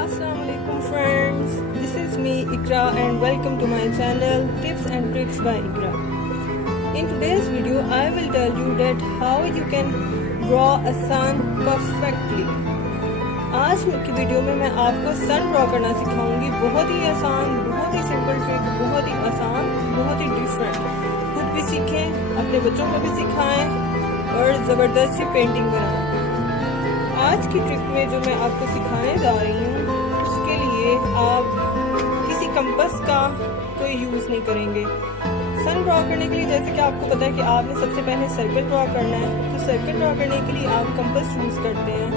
Assalamualaikum friends, this is me Ikra and welcome to my channel Tips and Tricks by Ikra. In today's video I will tell you that how you can draw a sun perfectly. आज की video में मैं आपको सन draw करना सिखाऊंगी। बहुत ही आसान, बहुत ही simple trick, बहुत ही आसान, बहुत ही डिफरेंट। खुद भी सीखें, अपने बच्चों को भी सिखाएं और ज़बरदस्त सी पेंटिंग बनाएं। आज की ट्रिक में जो मैं आपको सिखाने जा रही हूँ उसके लिए आप किसी कंपास का कोई यूज़ नहीं करेंगे। सन ड्रॉ करने के लिए जैसे कि आपको पता है कि आपने सबसे पहले सर्कल ड्रॉ करना है, तो सर्कल ड्रॉ करने के लिए आप कंपास यूज़ करते हैं।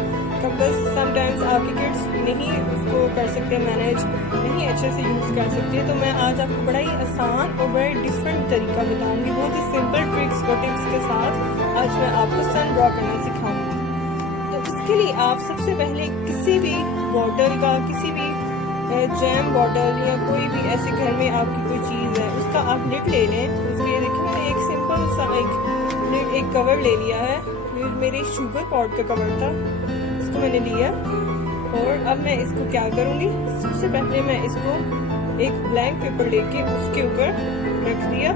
कंपास समटाइम्स आपके किड्स नहीं उसको कर सकते मैनेज, नहीं अच्छे से यूज़ कर सकते, तो मैं आज आपको बड़ा ही आसान और बड़ा ही डिफरेंट तरीका बताऊँगी। बहुत ही सिंपल ट्रिक्स और टिप्स के साथ आज मैं आपको सन ड्रॉ करना सिखाऊँगी। इसके लिए आप सबसे पहले किसी भी बॉटल का, किसी भी जैम बॉटल या कोई भी ऐसे घर में आपकी कोई चीज़ है उसका आप लिड ले लें। उसके देखिए मैंने एक सिंपल सा एक कवर ले लिया है। ये मेरे शुगर पॉट का कवर था, इसको मैंने लिया और अब मैं इसको क्या करूँगी, सबसे पहले मैं इसको एक ब्लैंक पेपर लेके उसके ऊपर रख दिया।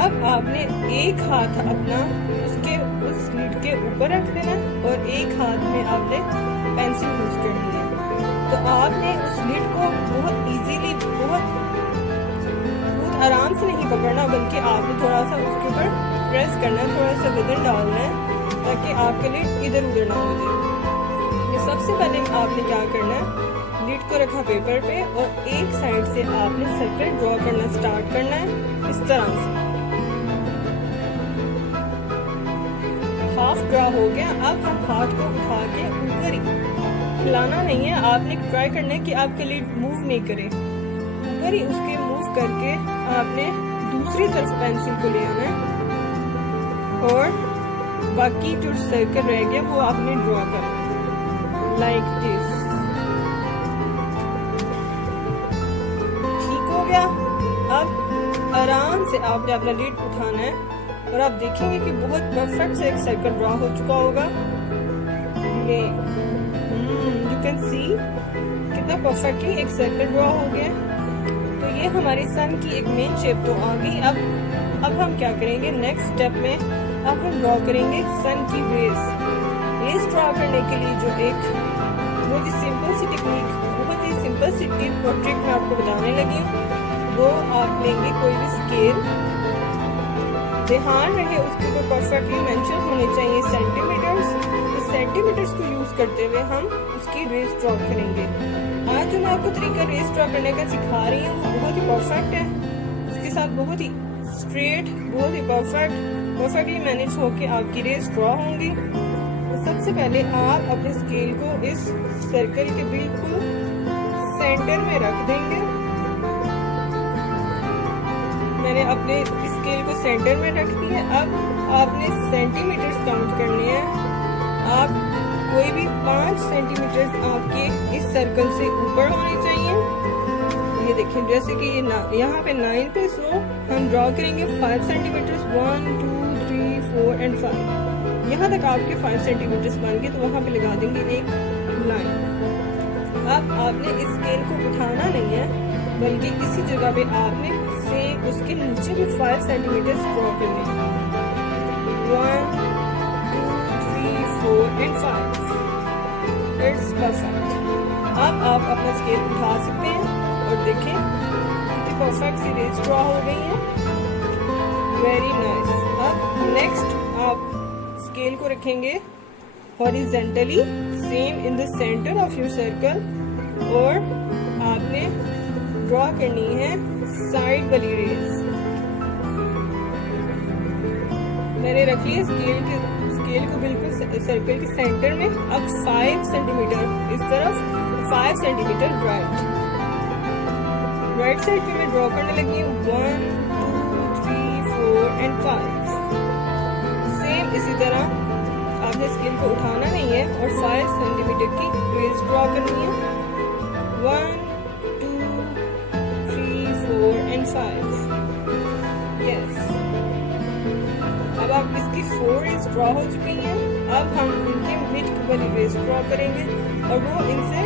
अब आपने एक हाथ अपना उसके उस लिड के ऊपर रख देना और एक हाथ में आपने पेंसिल यूज करनी है। तो आपने उस लिड को बहुत इजीली, बहुत आराम से नहीं पकड़ना, बल्कि आपने थोड़ा सा उसके ऊपर प्रेस करना है, थोड़ा सा वजन डालना है ताकि आपका लिड इधर उधर ना हो जाए। ये सबसे पहले आपने क्या करना है, लिड को रखा पेपर पे और एक साइड से आपने सर्कल ड्रॉ करना स्टार्ट करना है। इस तरह से हाफ ड्रॉ हो गया। अब हम हाथ को उठा के ऊपर ही, हिलाना नहीं है, आपने ट्राई करना है कि आपके लिड मूव नहीं करे। ऊपर ही उसके मूव करके आपने दूसरी तरफ पेंसिल को ले आना है और बाकी जो सर्कल रह गया वो आपने ड्रॉ करना लाइक दिस। ठीक हो गया। अब आराम से आपने अपना लिड उठाना है और आप देखेंगे कि बहुत परफेक्ट से एक सर्कल ड्रॉ हो चुका होगा। ये यू कैन सी कितना परफेक्टली एक सर्कल ड्रॉ हो गया। तो ये हमारी सन की एक मेन शेप तो आ गई। अब हम क्या करेंगे, नेक्स्ट स्टेप में अब हम ड्रॉ करेंगे सन की रेस ड्रॉ करने के लिए जो एक बहुत ही सिंपल सी टेक्निक, बहुत ही सिंपल सी टिप और ट्रिक मैं आपको बताने लगी हूँ। वो आप लेंगे कोई भी स्केल, ध्यान रहे उसके ऊपर परफेक्टली मेंशन होने चाहिए सेंटीमीटर्स। इस सेंटीमीटर्स को यूज करते हुए हम उसकी रेस ड्रॉ करेंगे। आज जो मैं आपको तरीका रेस ड्रॉ करने का सिखा रही हूँ वो बहुत ही परफेक्ट है, उसके साथ बहुत ही स्ट्रेट, बहुत ही परफेक्टली मैनेज होके आपकी रेस ड्रॉ होंगी। तो सबसे पहले आप अपने स्केल को इस सर्कल के बिल्कुल सेंटर में रख देंगे। मैंने अपने स्केल को सेंटर में रख दिया। अब आपने सेंटीमीटर्स काउंट करने हैं। आप कोई भी 5 सेंटीमीटर्स आपके इस सर्कल से ऊपर होने चाहिए। ये देखें जैसे कि ये यहाँ पे 9 पे सो हम ड्रॉ करेंगे 5 सेंटीमीटर्स, 1 2 3 4 एंड 5। यहाँ तक आपके 5 सेंटीमीटर्स बन गए तो वहाँ पे लगा देंगे एक लाइन। अब आपने इस स्केल को उठाना नहीं है, बल्कि इसी जगह पे आपने से उसके नीचे भी 5 सेंटीमीटर ड्रॉ करने हैं। 1 2 3 4 एंड 5। It's perfect. अब आप अपना स्केल उठा सकते हैं और देखें कितनी परफेक्ट सी रेस ड्रॉ हो गई है। Very nice. अब नेक्स्ट आप स्केल को रखेंगे horizontally same in the centre of your circle और आपने ड्रॉ करनी है साइड वाली रेस। मैंने रख लिया स्केल को बिल्कुल सर्कल के सेंटर में। अब 5 सेंटीमीटर इस तरफ, 5 सेंटीमीटर राइट साइड पे मैं ड्रॉ करने लगी हूँ। 1 2 3 4 एंड 5। सेम इसी तरह आपने स्केल को उठाना नहीं है और 5 सेंटीमीटर की रेस ड्रॉ करनी है। 1 2 3 4 एंड 5। यस। अब आप इसकी 4 रेस ड्रॉ हो चुकी हैं। अब हम इनके मिड वाली रेस ड्रॉ करेंगे और वो इनसे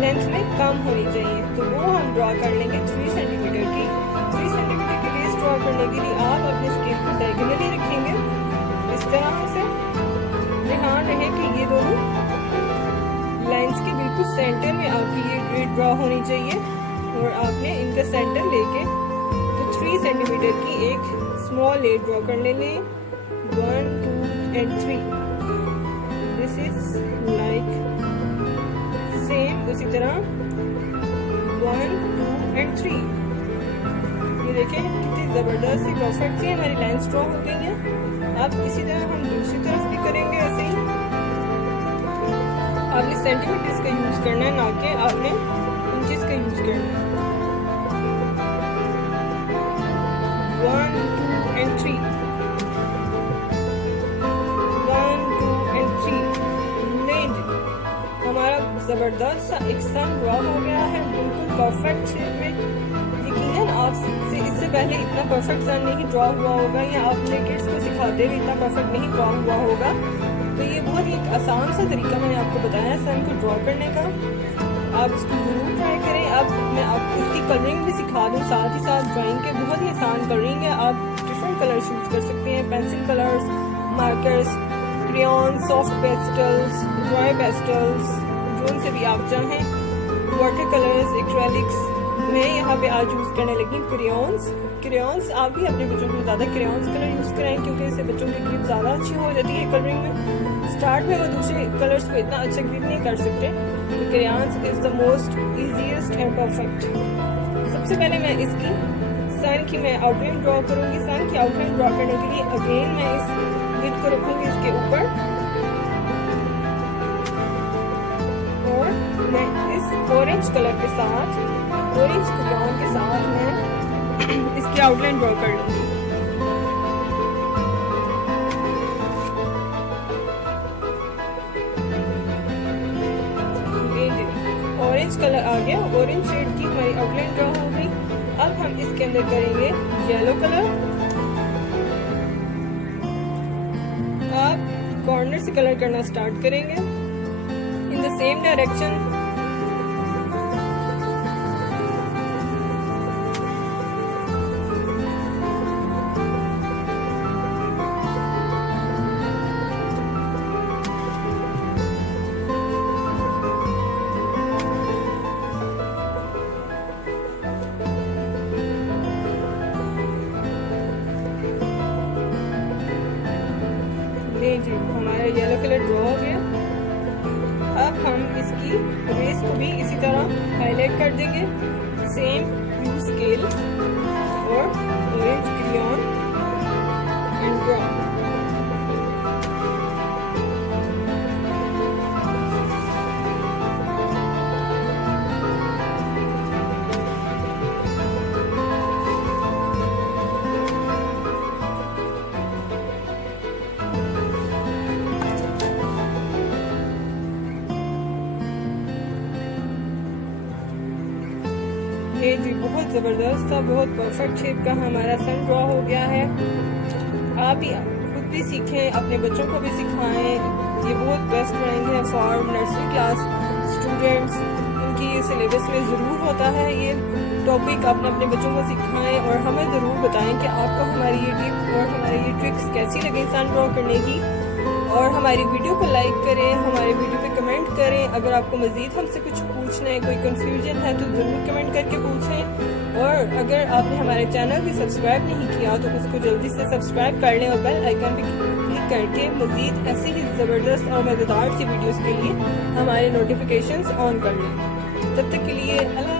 लेंथ में कम होनी चाहिए, तो वो हम ड्रॉ कर लेंगे 3 सेंटीमीटर की। 3 सेंटीमीटर की बेस ड्रॉ करने के लिए आप अपने स्केल को डायगोनली रखेंगे इस तरह से। ध्यान रहे कि ये दोनों लाइंस के बिल्कुल सेंटर में आपकी ये रेड ड्रॉ होनी चाहिए और आपने इनका सेंटर लेके तो 3 सेंटीमीटर की एक स्मॉल लेड ड्रॉ करने लें। 1 2 and 3। This is like same उसी तरह 1 2 and 3। ये देखें कितनी जबरदस्त सी परफेक्ट सी हमारी लाइंस ड्रॉ हो गई है। अब इसी तरह हम दूसरी तरफ भी करेंगे ऐसे ही। आपने सेंटीमीटर्स का यूज करना है, ना कि आपने इंचेस का यूज करना है। 1 2 and 3। 1 2 and 3। हमारा जबरदस्त सा एक सन ड्रॉ हो गया है बिल्कुल परफेक्ट शेप में। यकीनन आपसे इससे पहले इतना परफेक्ट सन नहीं ड्रॉ हुआ होगा, या आपने किड्स को सिखाते हुए इतना परफेक्ट नहीं ड्रॉ हुआ होगा। तो ये बहुत ही एक आसान सा तरीका मैंने आपको बताया सन को ड्रॉ करने का, आप इसको जरूर ट्राई करें। अब मैं आपको इसकी कलरिंग भी सिखा दूँ साथ ही साथ। ड्राइंग के बहुत ही आसान कलरिंग है, आप डिफरेंट कलर्स यूज कर सकते हैं, pencil colours, markers, crayon, soft pastels, dry pastels, जो से भी आप चाहें, वाटर कलर्स, एक्रेलिक्स। मैं यहाँ पे आज यूज़ करने लगी क्रेयॉन्स। आप भी अपने बच्चों को ज़्यादा क्रेयॉन्स कलर यूज़ कराएं, क्योंकि इससे बच्चों की ग्रिप ज़्यादा अच्छी हो जाती है कलरिंग में। स्टार्ट में वो दूसरे कलर्स को इतना अच्छा ग्रिप नहीं कर सकते, तो crayons is the most easiest and perfect. सबसे पहले मैं इसकी सन की मैं आउटलाइन ड्रॉ करूँगी। सन की आउटलाइन ड्रॉ करने के लिए अगेन मैं इस लिड को रखूँगी इसके ऊपर, और मैं इस ऑरेंज कलर के साथ, ऑरेंज क्रेयॉन के साथ मैं इसकी आउटलाइन ड्रॉ कर लूँगी। ऑरेंज कलर आ गया, ऑरेंज शेड की हमारी आउटलाइन ड्रॉ हो गई। अब हम इसके अंदर करेंगे येलो कलर। आप कॉर्नर से कलर करना स्टार्ट करेंगे इन द सेम डायरेक्शन। जी हमारा येलो कलर ड्रॉ हो गया। अब हम इसकी बेस को भी इसी तरह हाईलाइट कर देंगे, सेम ब्लू स्केल और ऑरेंज क्रेयॉन एंड ड्रॉ। ये जी बहुत ज़बरदस्त था, बहुत परफेक्ट शेप का हमारा सन ड्रॉ हो गया है। आप भी खुद भी सीखें, अपने बच्चों को भी सिखाएं। ये बहुत बेस्ट ड्राइंग है फॉर नर्सरी क्लास स्टूडेंट्स। उनकी सिलेबस में ज़रूर होता है ये टॉपिक। अपने अपने बच्चों को सिखाएं और हमें ज़रूर बताएं कि आपको हमारी ये टिप और हमारी ये ट्रिक्स कैसी लगी सन ड्रॉ करने की। और हमारी वीडियो को लाइक करें, हमारे वीडियो पे कमेंट करें। अगर आपको मज़ीद हमसे कुछ पूछना है, कोई कंफ्यूजन है, तो ज़रूर कमेंट करके पूछें। और अगर आपने हमारे चैनल भी सब्सक्राइब नहीं किया तो उसको जल्दी से सब्सक्राइब कर लें और बेल आइकन पे क्लिक करके मज़ीद ऐसी ही ज़बरदस्त और मज़ेदार सी वीडियोज़ के लिए हमारे नोटिफिकेशंस ऑन कर लें। तब तक के लिए अल्लाह।